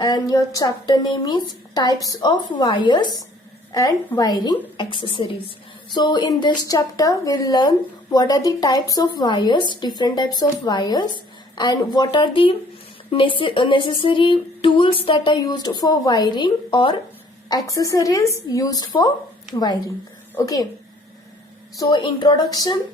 and your chapter name is types of wires and wiring accessories. So in this chapter we'll learn what are the types of wires, different types of wires, and what are the necessary tools that are used for wiring or accessories used for wiring. Okay, so introduction.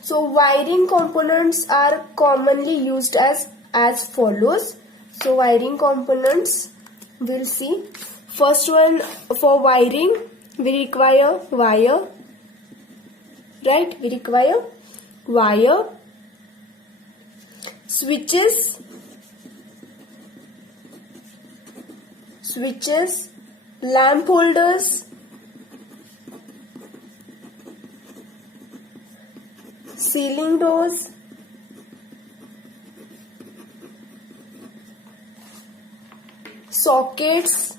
So wiring components are commonly used as follows. So wiring components we'll see. First one, for wiring we require wire, right? We require wire, switches, lamp holders, ceiling doors, sockets,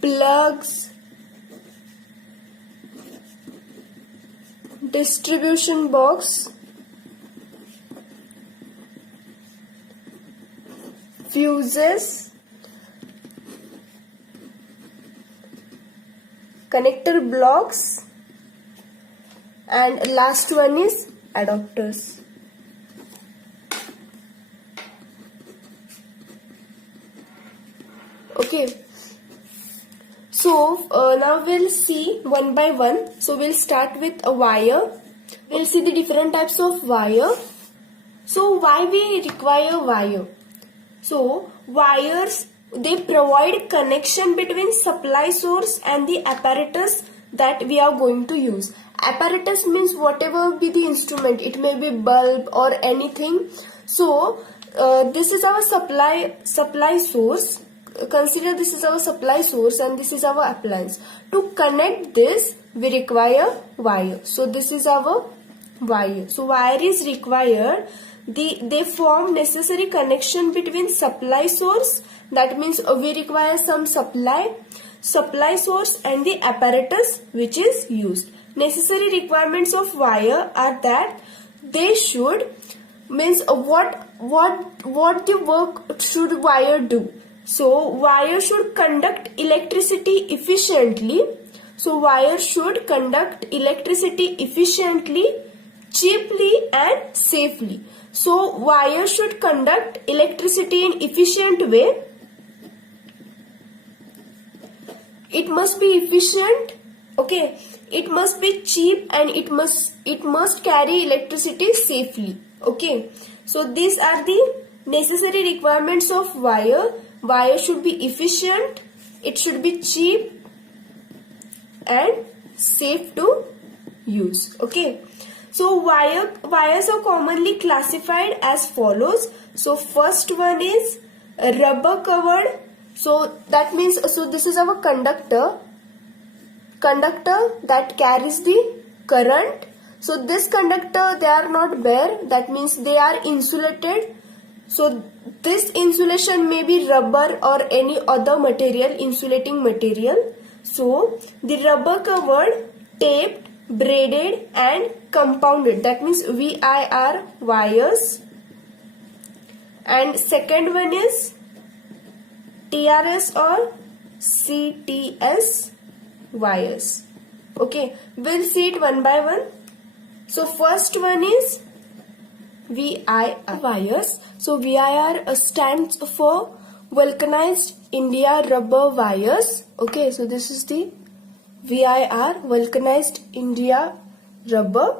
plugs, distribution box, fuses, connector blocks, and last one is adapters. Okay, so now we'll see one by one. So we'll start with a wire. We'll see the different types of wire. So why we require wire? So wires, they provide connection between supply source and the apparatus that we are going to use. Apparatus means whatever be the instrument, it may be bulb or anything. So this is our supply source. Consider this is our supply source and this is our appliance. To connect this we require wire. So this is our wire. So wire is required. They form necessary connection between supply source, that means we require some supply source, and the apparatus which is used. Necessary requirements of wire are that they should, means what the work should wire do. So wire should conduct electricity efficiently. So wire should conduct electricity efficiently, cheaply and safely. So wire should conduct electricity in efficient way. It must be efficient, okay. It must be cheap, and it must carry electricity safely. Okay. So these are the necessary requirements of wire. Wire should be efficient, it should be cheap and safe to use. Okay. So wires are commonly classified as follows. So first one is rubber covered. So that means, so this is our conductor that carries the current. So this conductor, they are not bare, that means they are insulated. So this insulation may be rubber or any other material, insulating material. So the rubber covered, taped, braided and compounded, that means VIR wires. And second one is TRS or CTS wires. Okay, we'll see it one by one. So first one is VIR wires. So VIR stands for Vulcanized India Rubber Wires. Okay, so this is the VIR, Vulcanized India Rubber.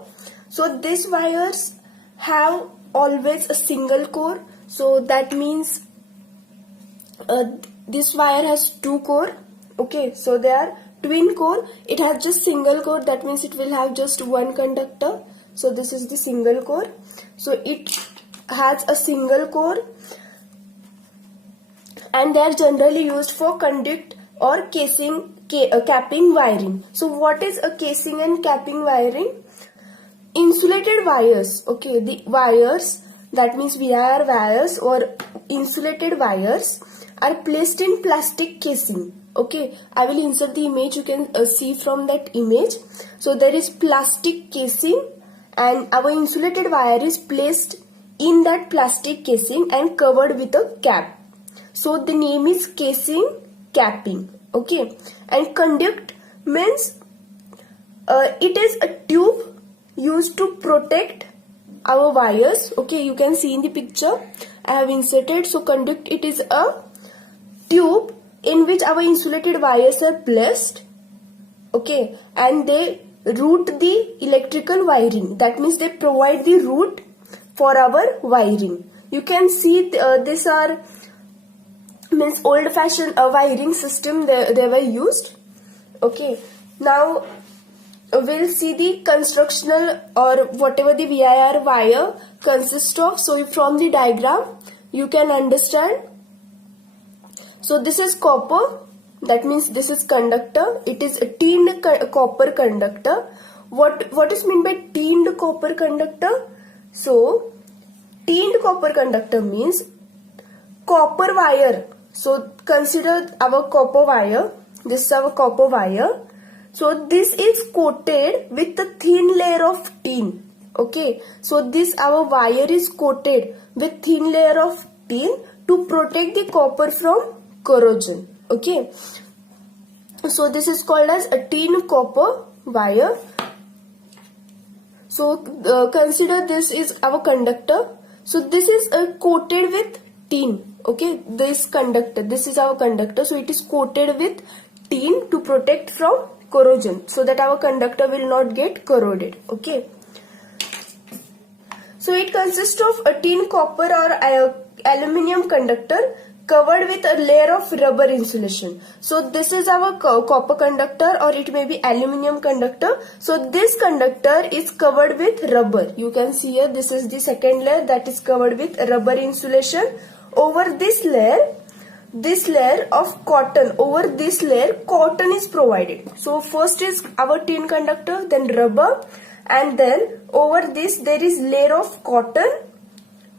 So these wires have always a single core. So that means this wire has two core. Okay, so they are twin core. It has just single core, that means it will have just one conductor. So this is the single core. So it has a single core and they are generally used for conduit or capping wiring. So what is a casing and capping wiring? Insulated wires. Okay, the wires, that means VIR wires or insulated wires, are placed in plastic casing. Okay, I will insert the image, you can see from that image. So there is plastic casing and our insulated wire is placed in that plastic casing and covered with a cap. So the name is casing capping. Okay, and conduct means it is a tube used to protect our wires. Okay, you can see in the picture I have inserted. So conduct, it is a tube in which our insulated wires are placed. Okay, and they route the electrical wiring. That means they provide the route for our wiring. You can see these are means old-fashioned wiring system they were used. Okay, now we'll see the constructional or whatever the VIR wire consists of. So from the diagram you can understand. So this is copper, that means this is conductor. It is a tinned copper conductor. What is meant by tinned copper conductor? So tinned copper conductor means copper wire. So consider our copper wire. This is our copper wire. So this is coated with a thin layer of tin. Okay, so this our wire is coated with thin layer of tin to protect the copper from corrosion. Okay, so this is called as a tin copper wire. So consider this is our conductor. So this is coated with tin. Okay, this conductor, this is our conductor. So it is coated with tin to protect from corrosion, so that our conductor will not get corroded. Okay, so it consists of a tin, copper or aluminium conductor covered with a layer of rubber insulation. So this is our copper conductor, or it may be aluminium conductor. So this conductor is covered with rubber. You can see here, this is the second layer that is covered with rubber insulation. Over this layer of cotton, over this layer cotton is provided. So first is our tin conductor, then rubber, and then over this there is layer of cotton,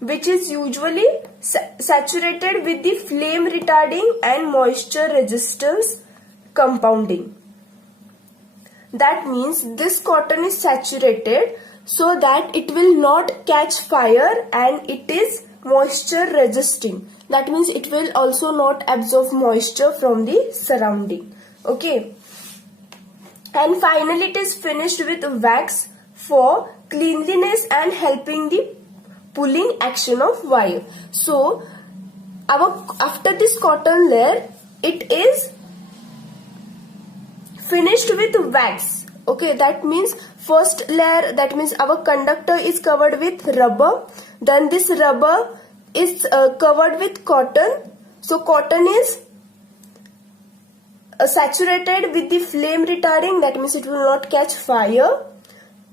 which is usually saturated with the flame retarding and moisture resistance compounding. That means this cotton is saturated so that it will not catch fire, and it is moisture resisting. That means it will also not absorb moisture from the surrounding. Okay, and finally it is finished with wax for cleanliness and helping the pulling action of wire. So after this cotton layer, it is finished with wax. Okay, that means first layer, that means our conductor is covered with rubber, then this rubber is covered with cotton. So cotton is saturated with the flame retarding, that means it will not catch fire.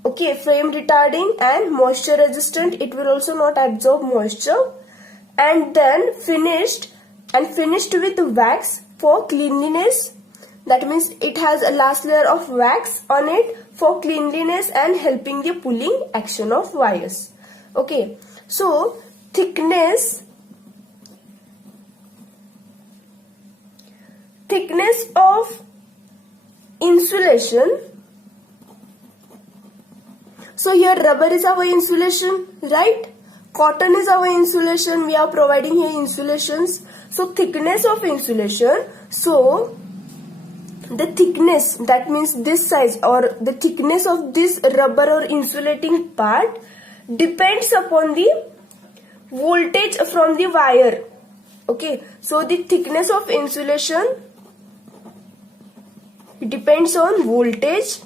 Okay, flame retarding and moisture resistant, it will also not absorb moisture. And then finished with wax for cleanliness. That means it has a last layer of wax on it for cleanliness and helping the pulling action of wires. Okay, so thickness of insulation. So here rubber is our insulation, right? Cotton is our insulation. We are providing here insulations. So thickness of insulation. So the thickness, that means this size or the thickness of this rubber or insulating part depends upon the voltage from the wire. Okay, so the thickness of insulation depends on voltage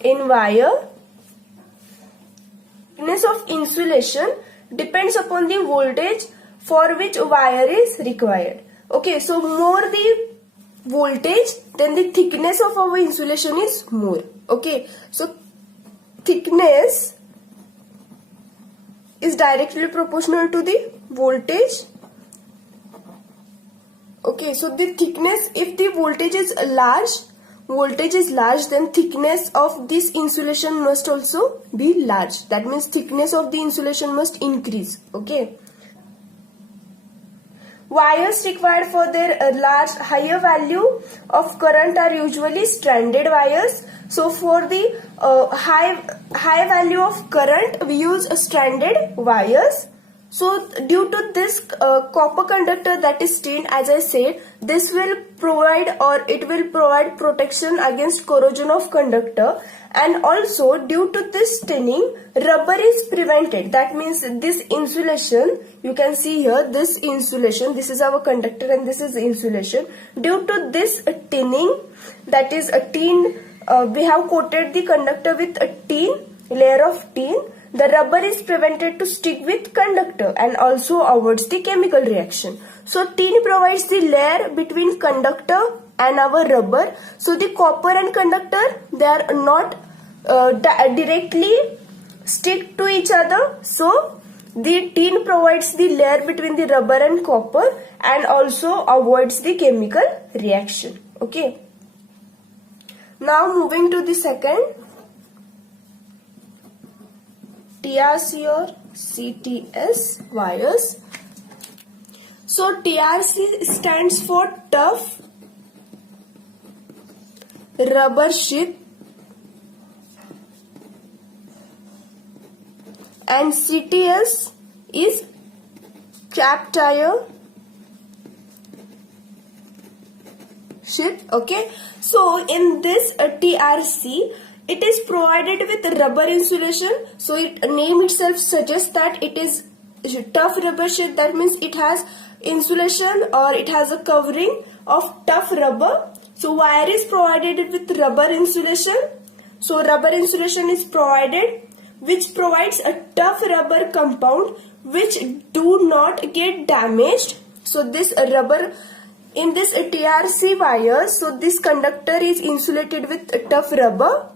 in wire. Thickness of insulation depends upon the voltage for which wire is required. Okay, so more the voltage, then the thickness of our insulation is more. Okay, so thickness is directly proportional to the voltage. Okay, so the thickness, if the voltage is large, then thickness of this insulation must also be large. That means thickness of the insulation must increase. Okay. Wires required for their large higher value of current are usually stranded wires. So for the high value of current, we use stranded wires. So due to this copper conductor that is tinned, as I said, this will provide protection against corrosion of conductor, and also due to this tinning, rubber is prevented. That means this insulation, you can see here, this insulation, this is our conductor and this is insulation. Due to this tinning, that is a tin, we have coated the conductor with a layer of tin. The rubber is prevented to stick with conductor and also avoids the chemical reaction. So tin provides the layer between conductor and our rubber. So the copper and conductor, they are not directly stick to each other. So the tin provides the layer between the rubber and copper and also avoids the chemical reaction. Okay. Now moving to the second, TRC or CTS wires. So TRC stands for tough rubber sheath and CTS is cap tire sheath. Okay, so in this TRC, it is provided with rubber insulation. So name itself suggests that it is tough rubber sheet. That means it has insulation or it has a covering of tough rubber. So wire is provided with rubber insulation. So rubber insulation is provided, which provides a tough rubber compound which do not get damaged. So this rubber in this TRC wire, so this conductor is insulated with tough rubber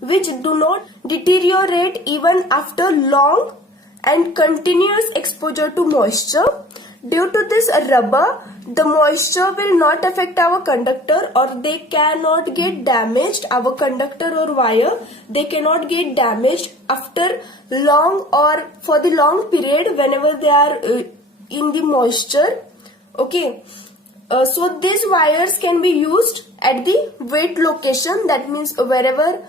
which do not deteriorate even after long and continuous exposure to moisture. Due to this rubber, the moisture will not affect our conductor or they cannot get damaged. Our conductor or wire, they cannot get damaged after long or for the long period whenever they are in the moisture. Okay. So these wires can be used at the wet location. That means wherever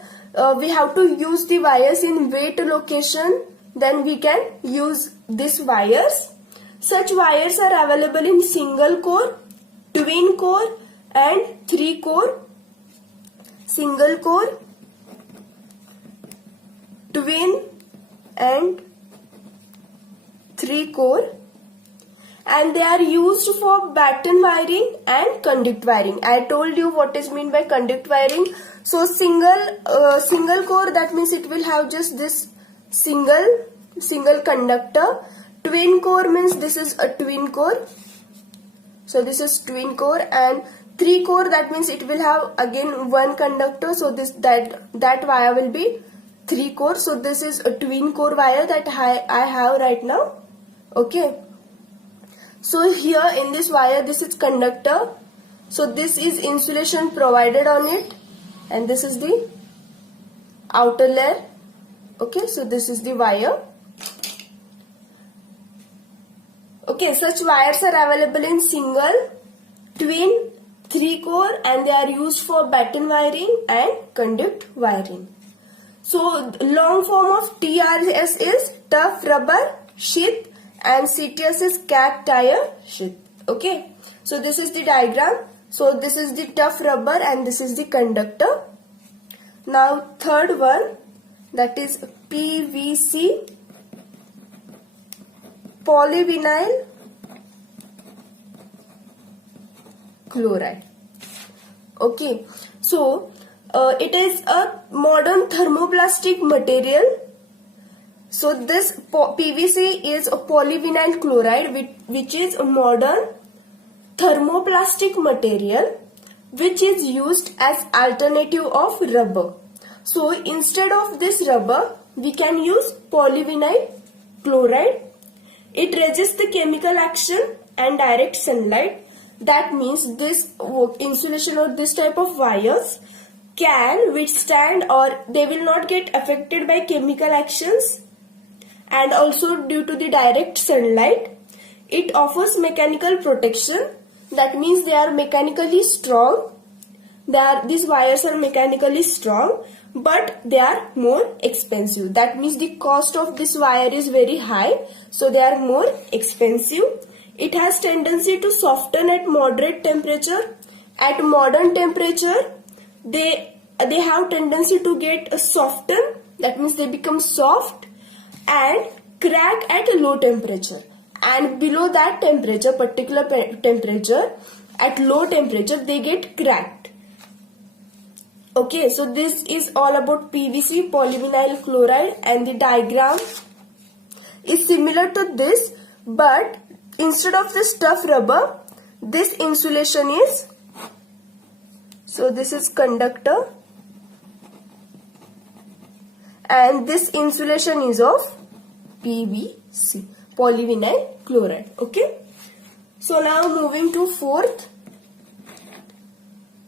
we have to use the wires in wet location, then we can use these wires. Such wires are available in single core, twin core and 3 core. Single core, twin and 3 core, and they are used for batten wiring and conduct wiring. I told you what is meant by conduct wiring. So single core, that means it will have just this single conductor. Twin core means this is a twin core. So this is twin core, and 3 core, that means it will have again one conductor. So that wire will be 3 core. So this is a twin core wire that I have right now. Okay. So here in this wire, this is conductor. So this is insulation provided on it, and this is the outer layer. Okay, so this is the wire. Okay, such wires are available in single, twin, 3 core, and they are used for batten wiring and conduct wiring. So long form of TRS is tough rubber sheath and CTS is cap tire sheath. Okay, so this is the diagram. So this is the tough rubber and this is the conductor. Now third one, that is PVC, polyvinyl chloride. Okay, so it is a modern thermoplastic material. So this PVC is a polyvinyl chloride which is a modern thermoplastic material which is used as alternative of rubber. So instead of this rubber, we can use polyvinyl chloride. It resists the chemical action and direct sunlight. That means this insulation or this type of wires can withstand, or they will not get affected by chemical actions and also due to the direct sunlight. it offers mechanical protection. That means they are mechanically strong. These wires are mechanically strong, but they are more expensive. That means the cost of this wire is very high, so they are more expensive. It has tendency to soften at moderate temperature. At modern temperature, they have tendency to get soften. That means they become soft and crack at low temperature. And below that temperature, particular temperature, at low temperature, they get cracked. Okay, so this is all about PVC, polyvinyl chloride, and the diagram is similar to this, but instead of this tough rubber, this insulation is, so this is conductor, and this insulation is of PVC, polyvinyl chloride. Okay, so now moving to fourth,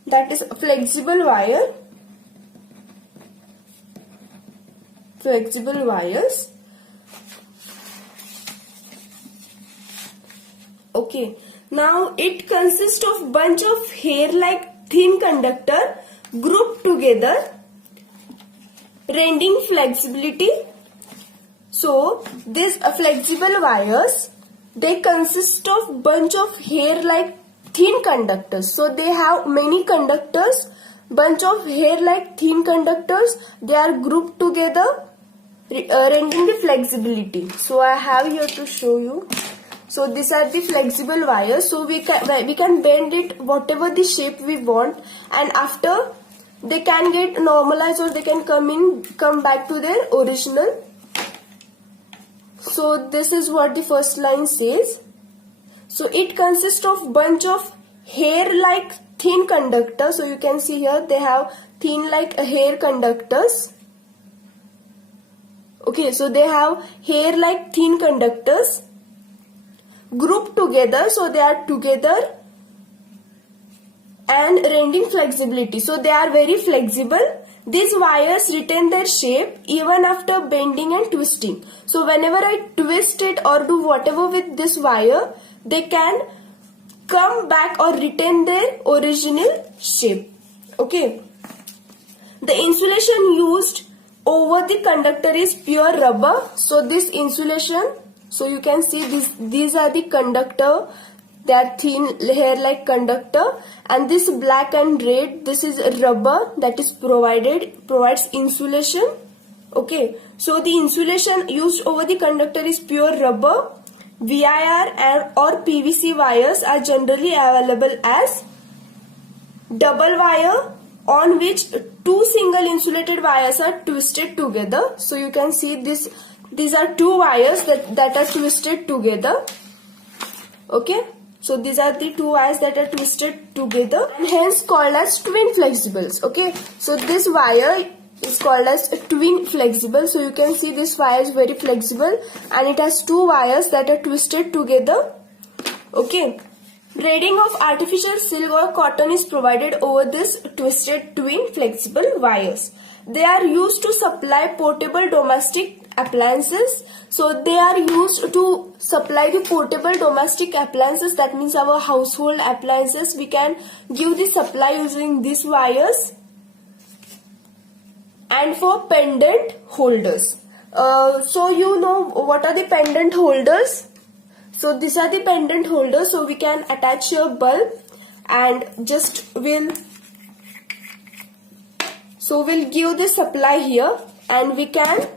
that is flexible wire. Flexible wires. Okay, now it consists of bunch of hair-like thin conductor grouped together, rendering flexibility. So these flexible wires, they consist of bunch of hair-like thin conductors. So they have many conductors, bunch of hair-like thin conductors. They are grouped together, rendering the flexibility. So I have here to show you. So these are the flexible wires. So we can bend it whatever the shape we want, and after they can get normalized, or they can come back to their original. So this is what the first line says. So it consists of bunch of hair-like thin conductors. So you can see here they have thin like hair conductors. Okay, so they have hair-like thin conductors grouped together. So they are together and rendering flexibility. So they are very flexible. These wires retain their shape even after bending and twisting. So whenever I twist it or do whatever with this wire, they can come back or retain their original shape. Okay. The insulation used over the conductor is pure rubber. So this insulation, so you can see these are the conductor. They are thin hair-like conductor, and this black and red, this is rubber that is provides insulation. Okay, so the insulation used over the conductor is pure rubber. VIR or PVC wires are generally available as double wire on which two single insulated wires are twisted together. So you can see these are two wires that are twisted together. Okay. So these are the two wires that are twisted together and hence called as twin flexibles. Okay. So this wire is called as a twin flexible. So you can see this wire is very flexible and it has two wires that are twisted together. Okay. Braiding of artificial silk or cotton is provided over this twisted twin flexible wires. They are used to supply portable domestic appliances. So they are used to supply the portable domestic appliances. That means our household appliances. We can give the supply using these wires. And for pendant holders. So you know what are the pendant holders? So these are the pendant holders. So we can attach your bulb and just we'll give the supply here and we can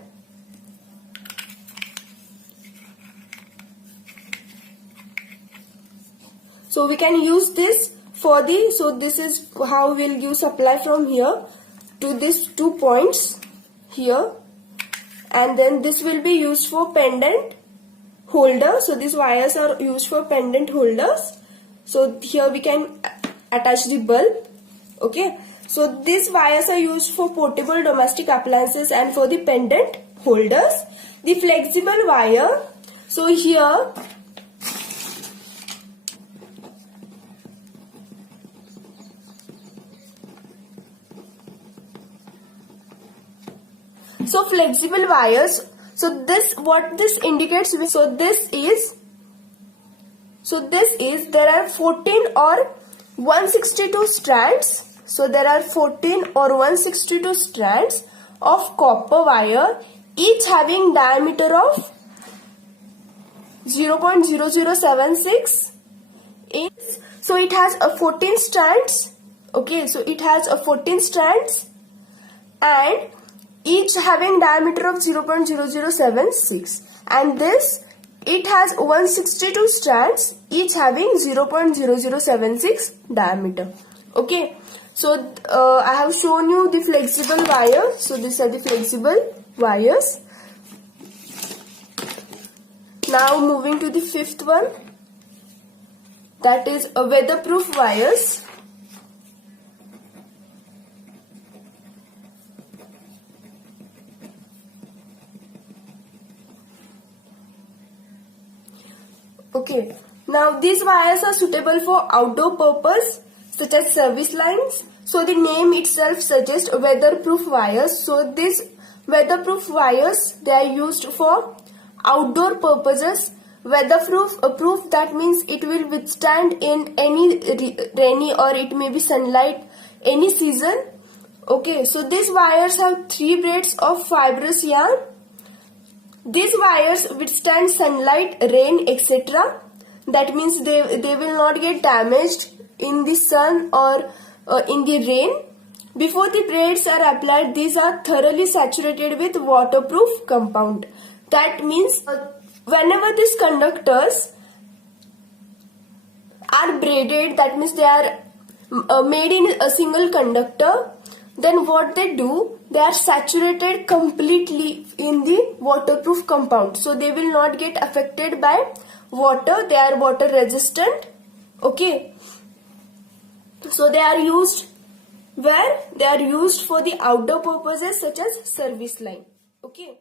use this for the, so this is how we'll give supply from here to these 2 points here, and then this will be used for pendant holder. So these wires are used for pendant holders. So here we can attach the bulb. Okay. So these wires are used for portable domestic appliances and for the pendant holders. The flexible wire. So here flexible wires. So this, what this indicates, so this is So this is, there are 14 or 162 strands. So there are 14 or 162 strands of copper wire, each having diameter of 0.0076 inch. So it has a 14 strands. Okay, so it has a 14 strands and each having diameter of 0.0076, and this, it has 162 strands, each having 0.0076 diameter. Okay, so I have shown you the flexible wire. So these are the flexible wires. Now moving to the fifth one, that is a weatherproof wires. Okay, now these wires are suitable for outdoor purpose such as service lines. So the name itself suggests weatherproof wires. So these weatherproof wires, they are used for outdoor purposes. Weatherproof, proof, that means it will withstand in any rainy or it may be sunlight, any season. Okay, so these wires have 3 braids of fibrous yarn. These wires withstand sunlight, rain, etc. That means they will not get damaged in the sun or in the rain. Before the braids are applied, these are thoroughly saturated with waterproof compound. That means whenever these conductors are braided, that means they are made in a single conductor, then what they do, they are saturated completely in the waterproof compound. So they will not get affected by water. They are water resistant. Okay. So they are used where? They are used for the outdoor purposes such as service line. Okay.